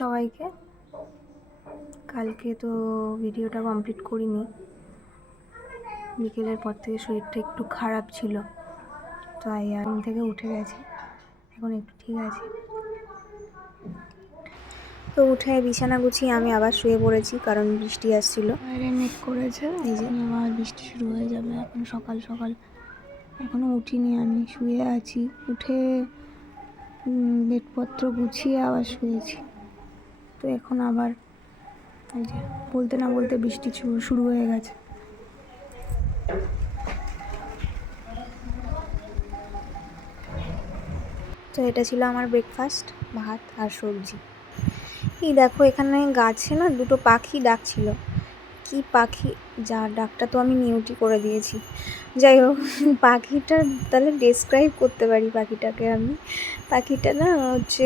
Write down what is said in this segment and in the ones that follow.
সবাইকে। কালকে তো ভিডিওটা কমপ্লিট করিনি, বিকেলের পর থেকে শরীরটা একটু খারাপ ছিল, তাই ঘুম থেকে উঠে গেছি, এখন একটু ঠিক আছে। তো উঠে বিছানা গুছিয়ে আমি আবার শুয়ে পড়েছি, কারণ বৃষ্টি আসছিল, বাইরে মেঘ করেছে, এই যে আবার বৃষ্টি শুরু হয়ে যাবে। এখন সকাল সকাল, এখনও উঠিনি, আমি শুয়ে আছি। উঠে বেডপত্র গুছিয়ে আবার শুয়েছি। তো এখন আবার এই যে বলতে না বলতে বৃষ্টি শুরু হয়ে গেছে। তো এটা ছিল আমার ব্রেকফাস্ট, ভাত আর সবজি। এই দেখো এখানে গাছে না দুটো পাখি ডাকছিল। কি পাখি, যা ডাকটা তো আমি মিউটই করে দিয়েছি। যাই হোক, পাখিটা তাহলে ডেসক্রাইব করতে পারি পাখিটাকে আমি। পাখিটা না হচ্ছে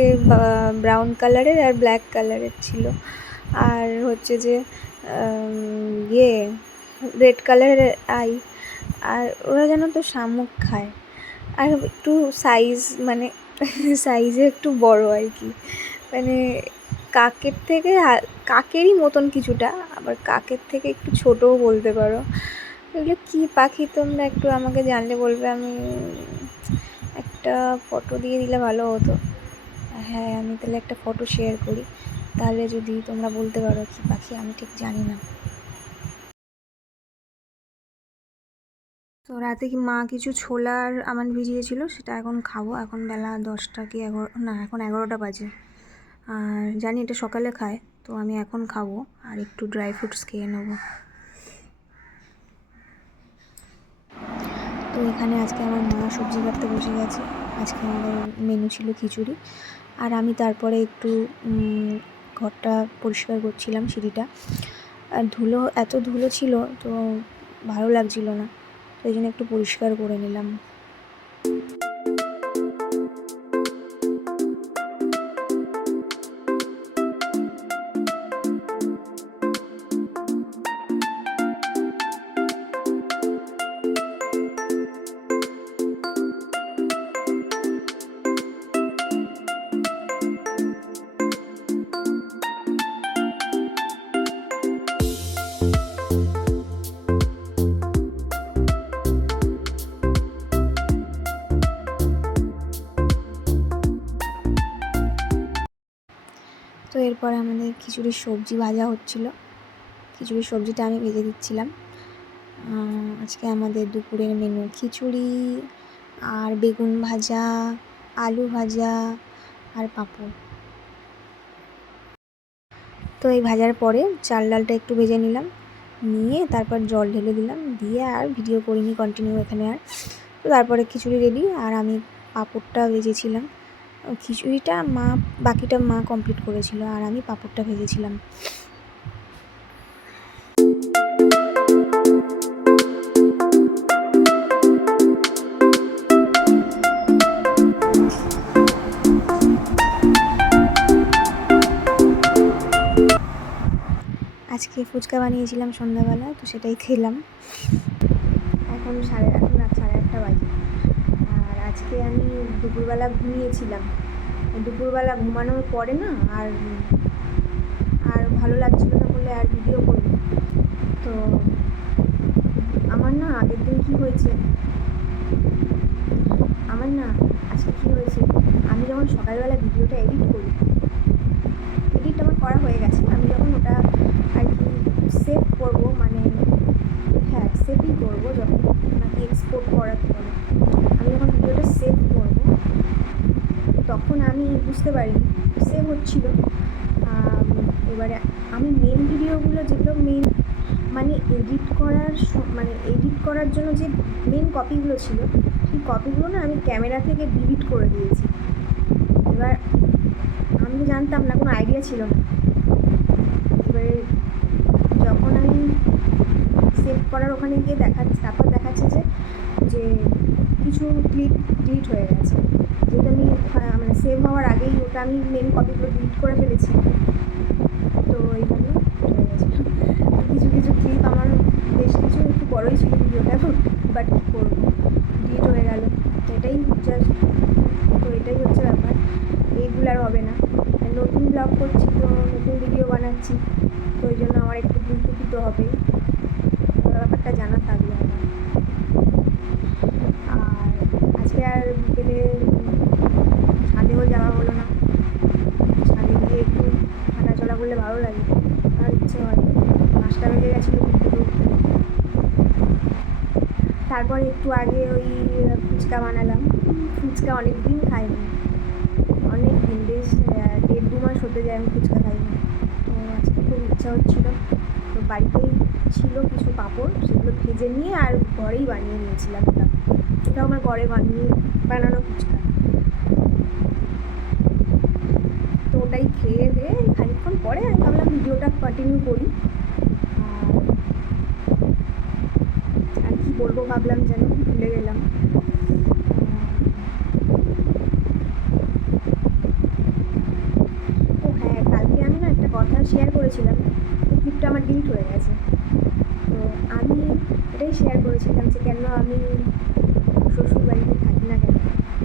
ব্রাউন কালারের আর ব্ল্যাক কালারের ছিল, আর হচ্ছে যে রেড কালারের আই। আর ওরা যেন তো শামুক খায়, আর একটু সাইজ মানে সাইজে একটু বড় আর কি, মানে কাকের থেকে কাকেরই মতন কিছুটা, আবার কাকের থেকে একটু ছোটও বলতে পারো। এগুলো কী পাখি তোমরা একটু আমাকে জানলে বলবে, আমি একটা ফটো দিয়ে দিলে ভালো হতো। হ্যাঁ, আমি তাহলে একটা ফটো শেয়ার করি, তাহলে যদি তোমরা বলতে পারো কী পাখি, আমি ঠিক জানি না। তো রাতে কি মা কিছু ছোলার আমার ভিজিয়েছিল, সেটা এখন খাবো। এখন বেলা 10টা কি 11, না এখন 11টা বাজে, আর জানি এটা সকালে খায়, তো আমি এখন খাবো আর একটু ড্রাই ফ্রুটস খেয়ে নেবো। তো এখানে আজকে আমার মা সবজি কাটতে বসে গেছে। আজকে আমাদের মেনু ছিল খিচুড়ি, আর আমি তারপরে একটু ঘরটা পরিষ্কার করছিলাম, সিঁড়িটা। আর এত ধুলো ছিল, তো ভালো লাগছিল না, তো এই জন্য একটু পরিষ্কার করে নিলাম। তো এরপরে আমাদের খিচুড়ির সবজি ভাজা হচ্ছিল, খিচুড়ির সবজিটা আমি ভেজে দিচ্ছিলাম। আজকে আমাদের দুপুরের মেনু খিচুড়ি আর বেগুন ভাজা, আলু ভাজা আর পাঁপড়। তো এই ভাজার পরে চাল ডালটা একটু ভেজে নিলাম, নিয়ে তারপর জল ঢেলে দিলাম, দিয়ে আর ভিডিও করিনি কন্টিনিউ এখানে আর। তো তারপরে খিচুড়ি রেডি, আর আমি পাঁপড়টা ভেজেছিলাম। খিচুড়িটা বাকিটা মা কমপ্লিট করেছিল, আর আমি পাঁপড়টা ভেজেছিলাম। আজকে ফুচকা বানিয়েছিলাম সন্ধ্যাবেলা, তো সেটাই খেলাম। এখন রাত 8:30 বাজে। আর আজকে আমি দুপুরবেলা ঘুমিয়েছিলাম। দুপুরবেলা ঘুমানোর পরে না আর ভালো লাগছিল না বলে আর ভিডিও করি। তো আমার না আগের দিন কী হয়েছে, আজকে কী হয়েছে, আমি যখন সকালবেলা ভিডিওটা এডিট আমার করা হয়ে গেছে, আমি যখন ওটা আর কি সেভ করবো, মানে হ্যাঁ সেভই করবো, যখন নাকি এক্সপোর্ট করাতে বলে, আমি যখন ভিডিওটা সেভ করবো তখন আমি বুঝতে পারিনি সেভ হচ্ছিল। এবারে আমি মেন ভিডিওগুলো, যেগুলো মেন মানে এডিট করার জন্য যে মেন কপিগুলো ছিল, সেই কপিগুলো না আমি ক্যামেরা থেকে ডিলিট করে দিয়েছি। এবার আমি তো জানতাম না, কোনো আইডিয়া ছিল না। এবারে যখন আমি সেভ করার ওখানে গিয়ে তারপর দেখাচ্ছে যে কিছু ক্লিপ ডিলিট হয়ে গেছে, যেটা আমি মানে সেভ হওয়ার আগেই ওটা আমি মেন কপিগুলো ডিলিট করে ফেলেছি, তো এই জন্য হয়ে গেছে। কিছু ক্লিপ আমার বেশ কিছু একটু বড়োই ছিল ভিডিওটা, বাট কী করবো, ডিলিট হয়ে গেল, এটাই জাস্ট। তো এটাই হচ্ছে ব্যাপার, এইগুলো আর হবে না। নতুন ব্লগ করছি, তো তো হবেই, ব্যাপারটা জানা থাকলে আমার। আর আজকে আর বিকেলে ছাদেও যাওয়া হলো না, ছাদে গিয়ে একটু হাঁটাচলা করলে ভালো লাগে, আর ইচ্ছে হয়। 5টা বেজে গেছিলো ঘুরতে ঘুরতে। তারপরে একটু আগে ওই ফুচকা বানালাম। ফুচকা অনেক দিন খাইনি, অনেক দিন, বেশ 1.5-2 মাস হতে যায় আমি ফুচকা খাইনি। তো আজকে খুব ইচ্ছা হচ্ছিলো, তো বাড়িতেই ছিল কিছু পাঁপড়, সেগুলো ভেজে নিয়ে আর ঘরেই বানিয়ে নিয়েছিলাম। এটা আমার ঘরে বানানো ফুচকা। তো ওটাই খেয়ে দিয়ে খানিকক্ষণ পরে আমি ভাবলাম ভিডিওটা কন্টিনিউ করি। আর কি বলবো ভাবলাম যেন ভুলে গেলাম। ও হ্যাঁ, কালকে আমি না একটা কথা শেয়ার করেছিলাম, ক্লিপটা আমার ডিলিট হয়ে গেছে। তো আমি এটাই শেয়ার করেছিলাম যে কেন আমি শ্বশুর বাড়িতে থাকি না, কেন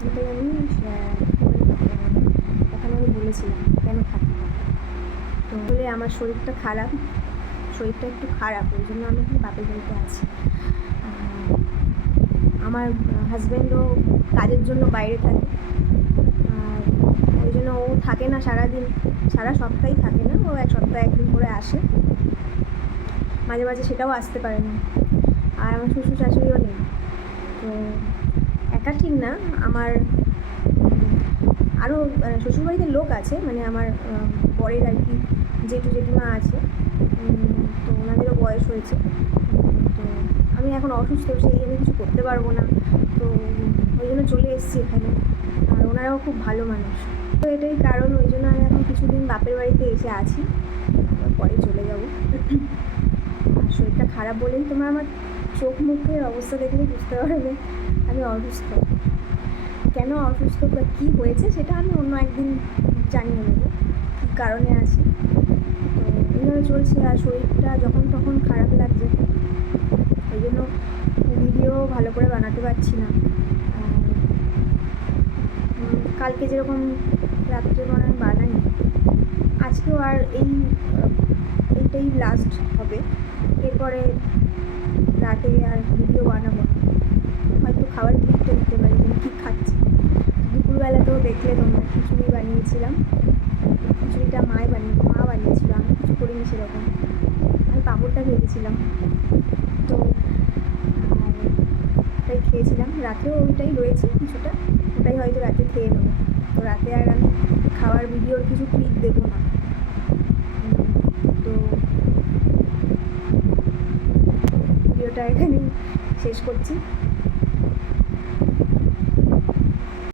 এটাই আমি ওখানে আমি বলেছিলাম কেন থাকি না। তো বলে আমার শরীরটা একটু খারাপ, ওই জন্য আমি এখন বাপের বাড়িতে আছি। আমার হাজব্যান্ডও কাজের জন্য বাইরে থাকে, আর ওই জন্য ও থাকে না সারাদিন, সারা সপ্তাহে থাকে না, ও এক সপ্তাহে একদিন করে আসে, মাঝে মাঝে সেটাও আসতে পারে না। আর আমার শ্বশুর শাশুড়িও নেই। তো একা ঠিক না, আমার আরও শ্বশুরবাড়িতে লোক আছে, মানে আমার বরের আর কি জেঠু জেঠিমা আছে, তো ওনাদেরও বয়স হয়েছে। তো আমি এখন অসুস্থ, সেই আমি কিছু করতে পারবো না, তো ওই জন্য চলে এসেছি এখানে। আর ওনারাও খুব ভালো মানুষ, তো এটাই কারণ, ওই জন্য আমি এখন কিছুদিন বাপের বাড়িতে এসে আছি, পরে চলে যাব। আর শরীরটা খারাপ বলেই তোমরা আমার চোখ মুখের অবস্থা দেখলেই বুঝতে পারবে আমি অসুস্থ। কেন অসুস্থ বা কী হয়েছে সেটা আমি অন্য একদিন জানিয়ে নেব, কী কারণে আছি। তো এইভাবে চলছে, আর শরীরটা যখন তখন খারাপ লাগছে, ওই জন্য ভিডিও ভালো করে বানাতে পারছি না। কালকে যেরকম রাত্রে আমি বানাই, আজকেও আর এইটাই লাস্ট হবে, এরপরে রাতে আর ভিডিও বানাবো না, হয়তো খাবার ক্লিপটা দিতে পারি আমি কী খাচ্ছি। দুপুরবেলাতেও দেখলে তোমরা খিচুড়ি বানিয়েছিলাম, খিচুড়িটা মা বানিয়েছিল, আমি কিছু করিনি সেরকম, আমি পাঁপড়টা ভেজেছিলাম। তো ওটাই খেয়েছিলাম, রাতেও ওইটাই রয়েছে কিছুটা, ওটাই হয়তো রাতে খেয়ে নেবো। তো রাতে আর আমি খাওয়ার ভিডিওর কিছু ক্লিপ দেবো না। তো ভিডিওটা এখানেই শেষ করছি।